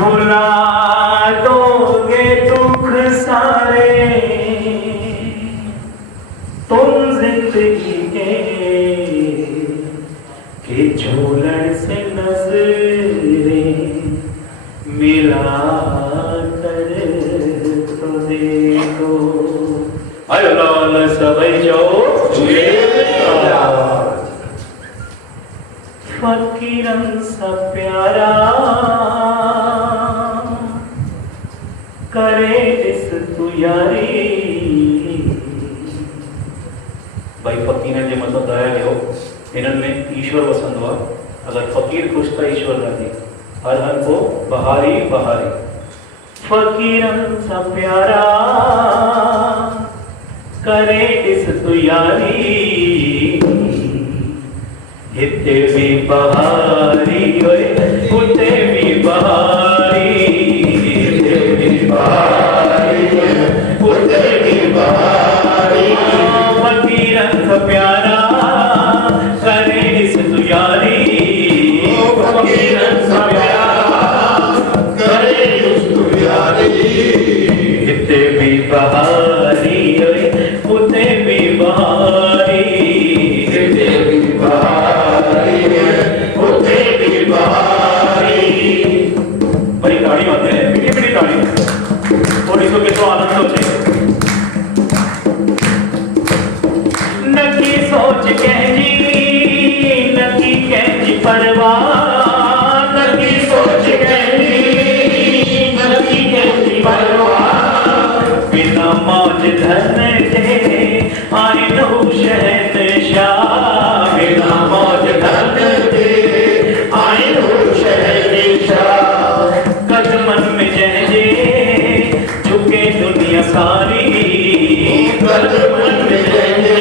भुला दोगे दुख सारे तुम जिंदगी के झोलड़ से नजरें मिला कर तो देखो। अल्लाह सबई जो फकीरन सा प्यारा करे इस तू यारी। भाई फकीर जे मतलब दया लियो इन्हनि में ईश्वर वसंदो आहे। अगर फकीर खुश तो ईश्वर राजी। हर हर को बहारी बहारी फकीरन सा प्यारा करे इस तू यारी। हिते भी बहारी उते भी बहारी। हिते भी बहारी उते भी बहारी फकीरन सा प्यारा करे इस तू यारी। फकीरन सा प्यारा करे इस तू यारी। हिते भी बहारी उते भी बहारी। हिते भी बहारी उते भी बहारी। बड़ी ताड़ी बातें हैं, मीठी मीठी ताड़ी और इसको कितना आनंद होते हैं। नकी सोच कहजी नकी कहजी परवाह। नकी सोच कहजी नकी कहजी परवाह। बिना मौज धन के आए नो शहंशाह। बिना मौज धन के आए नो शहंशाह। कदमन में जहजे झुके दुनिया सारी। कदमन में जहजे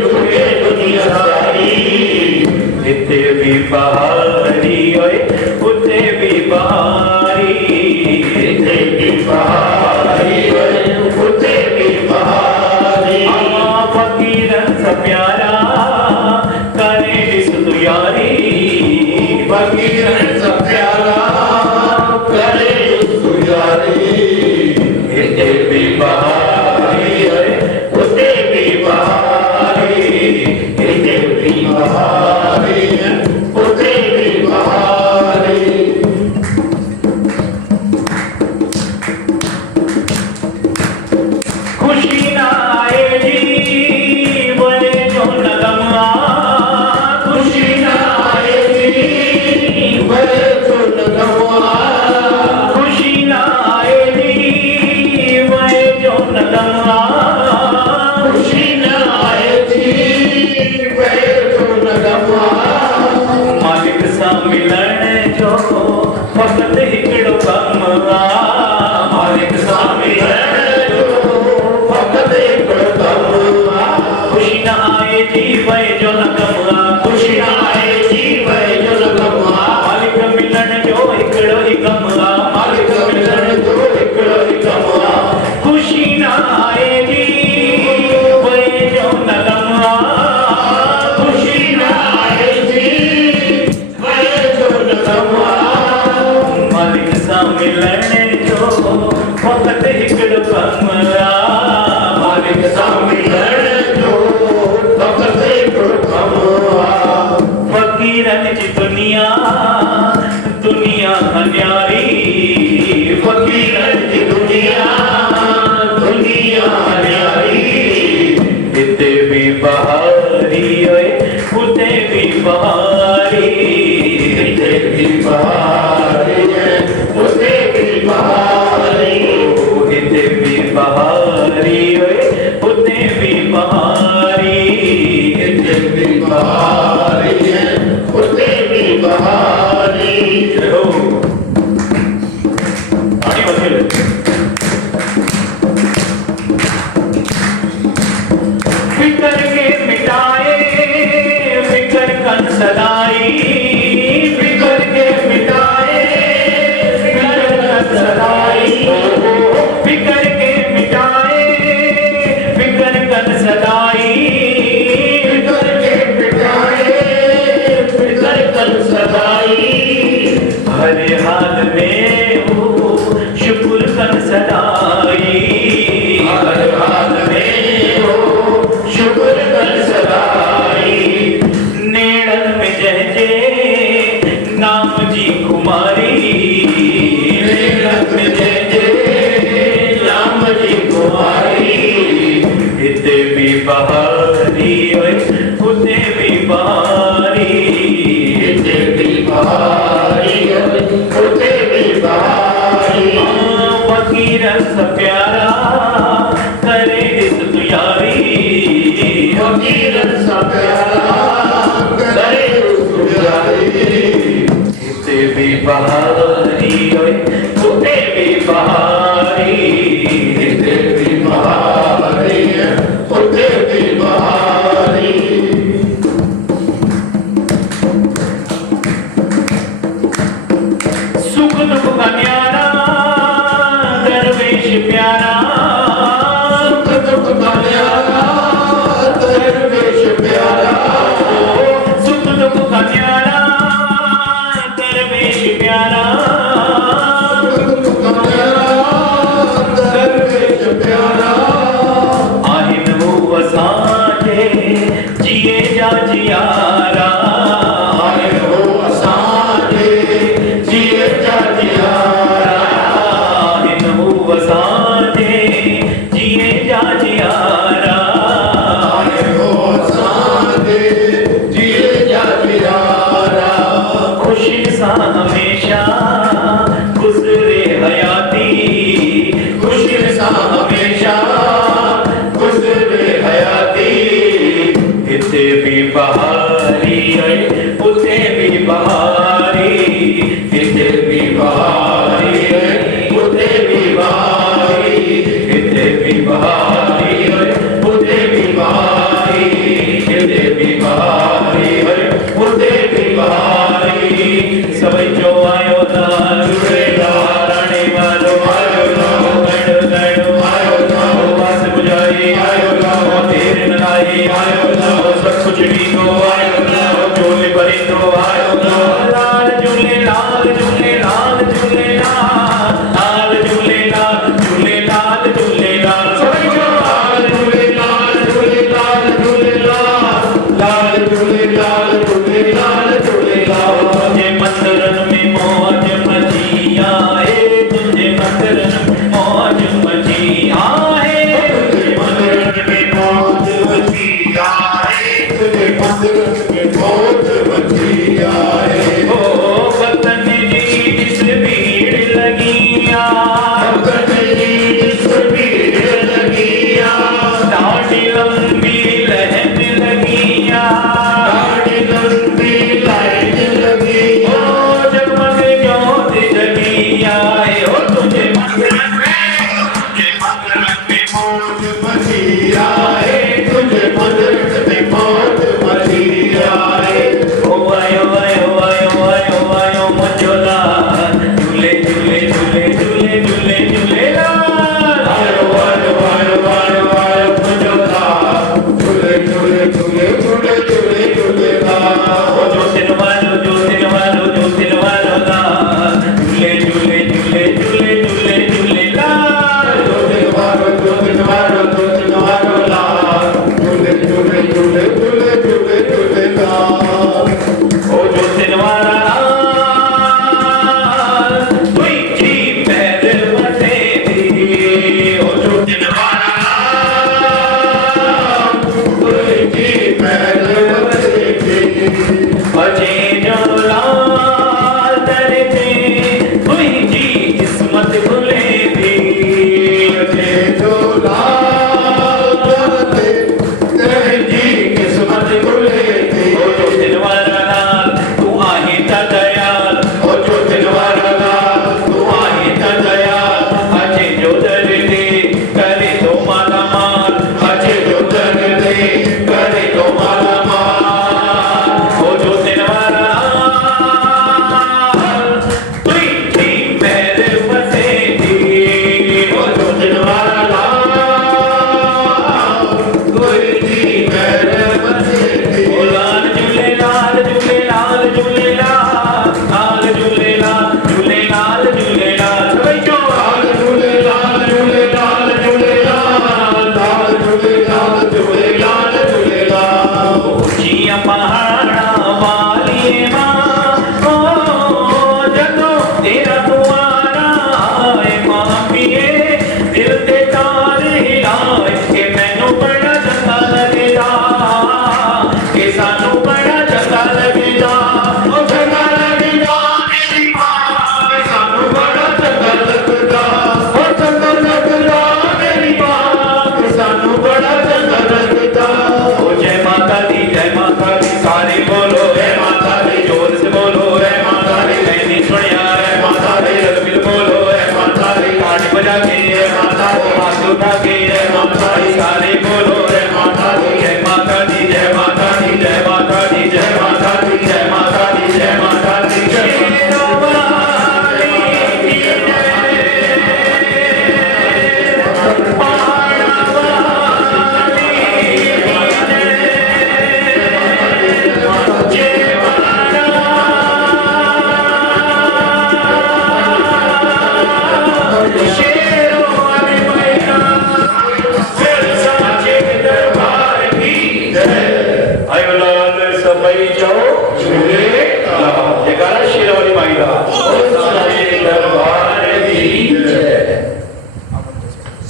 झुके दुनिया सारी। इते भी बहारी उते भी बहारी। इते भी बहारी उते भी बहारी। फकीरन सा प्यारा करे इस तू यारी। फकीरन सा प्यारा करे इस तू यारी। इते भी बहारी उते भी बहारी। इते भी बहारी उते भी बहारी। खुशी ना आएगी वही जो नगमा। खुशी ना आएगी वही जो नगमा। खुशी ना आएगी वही जो नगमा। खुशी ना आएगी वही जो नगमा। मालिक सा मिलन जो फकत हिकड़ो कम आ। मालिक सा मिलन खुशी ना आए जी वही जो नगमा। खुशी ना आए जी वही जो नगमा। मालिक मिलन जो हिकड़ो ही कमरा। मालिक मिलन जो हिकड़ो ही कमरा। खुशी ना आए जी वही जो नगमा। खुशी ना आए जी वही जो नगमा। मालिक सा मिलन जो फकत हिकड़ो कमरा। मालिक सा मिलन जो फकत हिकड़ो कमरा। फकीरन जी दुनिया दुनिया न्यारी। फकीरन जी दुनिया दुनिया न्यारी। इते भी बहारी उते भी बहारी। इते भी बहारी उते भी बहारी। इते भी बहारी उते भी बहारी। इते भी बहारी उते भी बहारी। हो ताड़ी बदल। फिकर के मिटाए फिकर कन सदाई। फिकर के मिटाए बहारी ओए उते भी बहारी इते भी बहारी उते भी बहारी फकीर सा प्यारा करे इस तुयारी फकीर सा प्यारा करे उस प्यारी इते भी बहारी ओए उते भी बहारी इते भी बहारी उते भी बहारी सुख दुख का न्यारा दरवेश प्यारा सुख दुख का न्यारा दरवेश प्यारा सुख दुख का न्यारा दरवेश प्यारा सुख दुख का न्यारा दरवेश प्यारा आहिन वो वसाटे जिए जा जियारा आए हो असांजे जिए जा जियारा आहिन वो वसाटे जिए जा जियारा आए हो असांजे जिए जा जियारा खुशी सा हमेशा गुजरे हयाती खुशी सा हमेशा गुजरे हयाती इते भी बहारी उते भी बहारी इते भी बहारी उते भी बहारी इते भी बहारी उते भी बहारी इते भी बहारी उते भी बहारी सबै जो आयो ना राणे वालो आयो ना गढ़ गढ़ आयो ना वास बुझाई आयो ना तेरे नलाई आयो ना सब कुछ नीको आयो ना झोले भरी तो आयो ना लाल झूले लाल झूले लाल झूले लाल झूले लाल झूले लाल झूले लाल सभी को लाल झूले लाल झूले लाल झूले लाल लाल झूले लाल झूले लाल झूले लाल जे मंदिरन में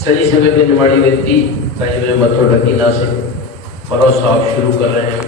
सजी संगत के निमाड़ी व्यक्ति कहीं में मथो ढकी ना से परो साहब शुरू कर रहे हैं।